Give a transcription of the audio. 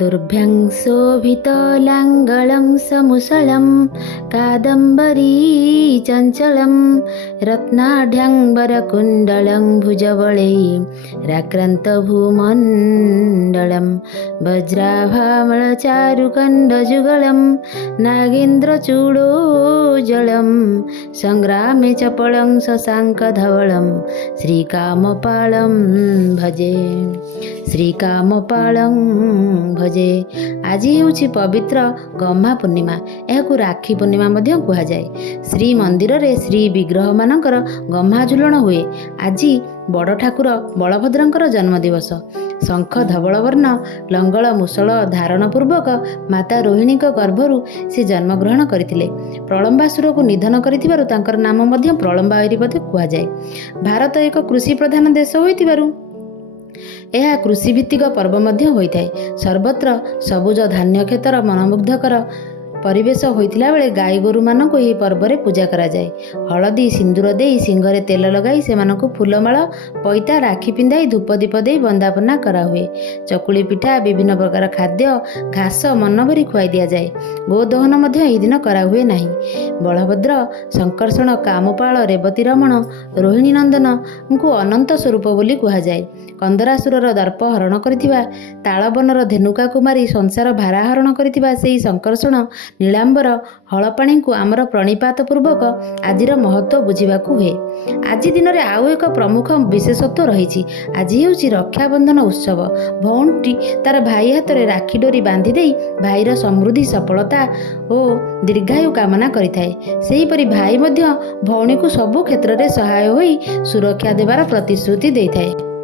दुर्भ्यङ्शोभितलाङ्गलं समुसलं कादम्बरी चञ्चलं रत्नाढ्यङ्बरकुण्डलं भुजबलैराक्रान्तभूमण्डलं वज्राभामलचारुकण्डजुगलं नागेन्द्रचूडोज्ज्वलं सङ्ग्रामे चपलं शशाङ्कधवलं श्रीकामपालं भजे श्रीकामपालं भजे। आज हेउछि पवित्र गम्हा पूर्णिमा। एहाकु राखी पूर्णिमा मध्य कुहाଯାଏ। श्री मंदिर रे श्री विग्रह मानकर गम्हा झुलण हुए। आज बड़ ठाकुर बलभद्रंकर जन्मदिवस। शंख धवलवर्ण लंगल मुसल धारण पूर्वक माता रोहिणी गर्भरू से जन्मग्रहण करथिले। प्रलंबासुर को निधन करिथिबारु तांकर नाम मध्य प्रलंबा एरि कुहाଯାଏ। भारत एक कृषि प्रधान देश होइतिबारु यह कृषिभित्तिक पर्व मध्य होइथाए। सर्वत्र सबुज धान्य क्षेत्र मनमुग्धकर परिवेश होइतिला बेले गाई गोरु मानकु एही पर्व रे पूजा करा जाए। हलदी सिंदूर देई सिंगरे तेल लगाई सेमानकु फूलमाला पैता राखी पिंधाई धूप दीप देई वंदापना करा हुए। चकुली पिठा विभिन्न प्रकार खाद्य घास मन भरी खुआई दिया जाए। गोदहन मध्य एही दिन करा हुए नाही। बलभद्र संकर्षण कामपाल रेवती रमण रोहिणी नंदन को अनंत स्वरूप बोली कुहाଯାଏ। कंदरासुरर दर्प हरण करिथिबा तालबनर धेनुका कुमारी संसार भारा हरण करिथिबा सेही संकर्षण नीलांबर हलपाणी को आमर प्रणिपात पूर्वक आजिर महत्व बुझिबाकू हुए। आज दिन में आउ एक प्रमुख विशेषत्व रही। आज हेउछि रक्षाबंधन उत्सव। भौणीटी तार भाई हाथ में राखी डोरी बांधि देई भाईर समृद्धि सफलता और दीर्घायु कामना करिथाए। सेहीपरि भाई मध्य भौणी को सबु क्षेत्र में सहाय होई सुरक्षा देवार प्रतिश्रुति देइथाए।